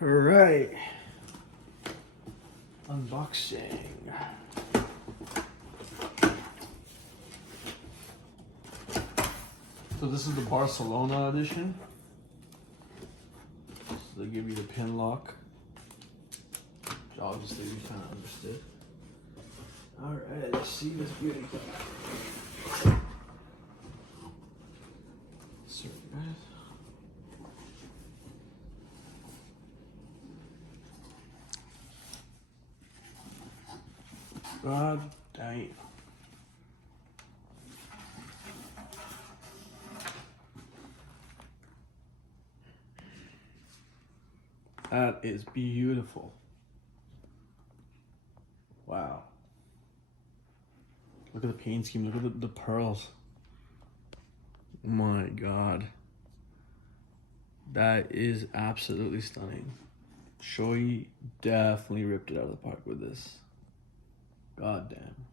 All right. Unboxing. So this is the Barcelona edition. So they give you the pin lock, which obviously we kind of understood. All right, let's see this beauty. Sorry, guys. God damn. That is beautiful. Wow. Look at the paint scheme. Look at the pearls. My God. That is absolutely stunning. Shoei definitely ripped it out of the park with this. God damn.